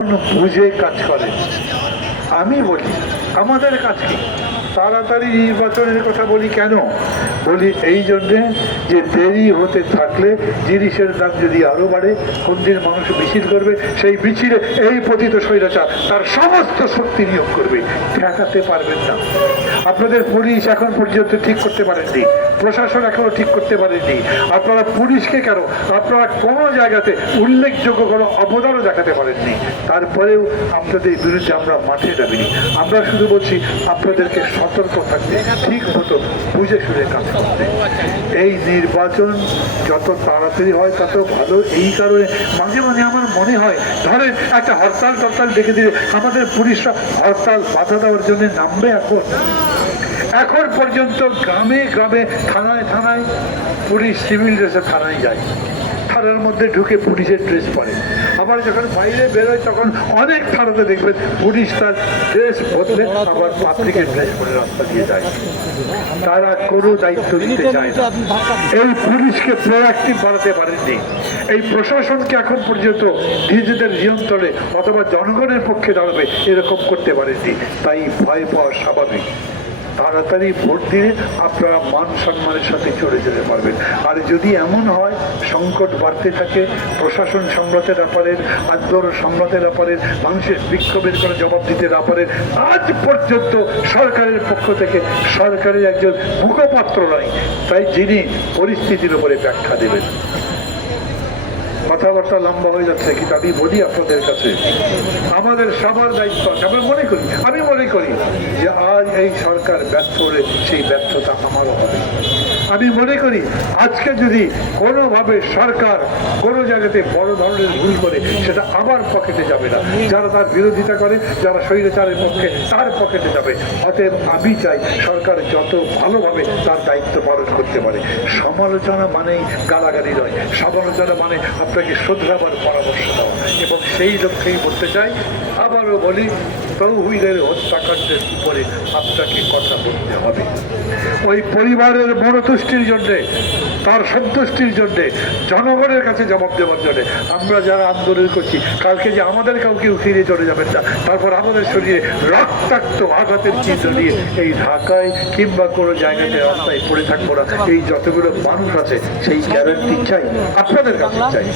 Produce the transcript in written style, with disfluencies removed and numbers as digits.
বুঝে কাজ করে। আমি বলি আমাদের কাছে তাড়াতাড়ি নির্বাচনের কথা বলি কেন? বলি এই জন্যে যে দেরি হতে থাকলে জিনিসের দাম যদি আরো বাড়ে, কোন দিন মানুষ মিছিল করবে, সেই মিছিলে এই পতিত স্বৈরাচার তার সমস্ত শক্তি নিয়োগ করবে, ঠেকাতে পারবেন না। আপনাদের পুলিশ এখন পর্যন্ত ঠিক করতে পারেননি, প্রশাসন এখনো ঠিক করতে পারেননি। আপনারা পুলিশকে কেন, আপনারা কোনো জায়গাতে উল্লেখযোগ্য কোনো অবদানও দেখাতে পারেননি। তারপরেও আপনাদের বিরুদ্ধে আমরা মাঠে নামিনি। আমরা শুধু বলছি আপনাদেরকে সতর্ক থাকতে, ঠিক মতো বুঝে শুনে কাজ করতে। এই নির্বাচন যত তাড়াতাড়ি হয় তত ভালো। এই কারণে মাঝে মাঝে আমার মনে হয়, ধরেন একটা হরতাল টরতাল ডেকে দিলে আমাদের পুলিশরা হরতাল বাধা দেওয়ার জন্য নামবে। এখন পর্যন্ত গ্রামে গ্রামে থানায় থানায় পুলিশ সিভিল ড্রেসে থানায় যায়, থানার মধ্যে ঢুকে পুলিশের ড্রেস পরে। আবার যখন বাইরে বেরোয় তখন অনেক থানাতে দেখবেন পুলিশ তার ড্রেস বদলে আবার পাবলিকের ড্রেস পরে রাস্তা দিয়ে যায়। তারা কোনো দায়িত্ব নিতে চায় না। এই পুলিশকে প্রোঅ্যাক্টিভ বাড়াতে পারেননি। এই প্রশাসনকে এখন পর্যন্ত নিজেদের নিয়ন্ত্রণে অথবা জনগণের পক্ষে দাঁড়াবে এরকম করতে পারেননি। তাই ভয় পাওয়া স্বাভাবিক। তাড়াতাড়ি ভোট দিয়ে আপনারা মান সম্মানের সাথে চলে যেতে পারবেন। আর যদি এমন হয় সংকট বাড়তে থাকে, প্রশাসন সামলাতে না পারেন, আন্দোলন সামলাতে না পারেন, মানুষের বিক্ষোভের করে জবাব দিতে না পারেন, আজ পর্যন্ত সরকারের পক্ষ থেকে সরকারের একজন মুখপাত্র নয়, তাই যিনি পরিস্থিতির উপরে ব্যাখ্যা দেবেন। কথাবার্তা লম্বা হয়ে যাচ্ছে, কিন্তু আমি বলি আপনাদের কাছে আমাদের সবার দায়িত্ব আছে। আমি মনে করি যে আজ এই সরকার ব্যর্থ হলে সেই ব্যর্থতা আমারও হবে। আমি মনে করি আজকে যদি কোনোভাবে সরকার কোনো জায়গাতে বড় ধরনের ভুল করে, সেটা আমার পকেটে যাবে না। যারা তার বিরোধিতা করে, যারা স্বৈরাচারের পক্ষে, তার পকেটে যাবে। অতএব আমি চাই সরকার যত ভালোভাবে তার দায়িত্ব পালন করতে পারে। সমালোচনা মানেই গালাগালি নয়, সমালোচনা মানে আপনাকে শোধরাবার পরামর্শ দেওয়া। এবং সেই লক্ষ্যেই বলতে চাই, আবারও বলি, তৌহিদের হত্যাকাণ্ডের উপরে আপনাকে কথা বলতে হবে। ওই পরিবারের মনোতুষ্টির জন্যে, তার সন্তুষ্টির জন্যে, জনগণের কাছে জবাব দেওয়ার জন্যে আমরা যারা আন্দোলন করছি, কালকে যে আমাদের কাউকে ফিরে চলে যাবেন না, তারপর আমাদের শরীরে রক্তাক্ত আঘাতের চিহ্ন নিয়ে এই ঢাকায় কিংবা কোনো জায়গাতে রাস্তায় পড়ে থাকবো না। এই যতগুলো মানুষ আছে সেই গ্যারান্টি চাই, আপনাদের কাছে চাই।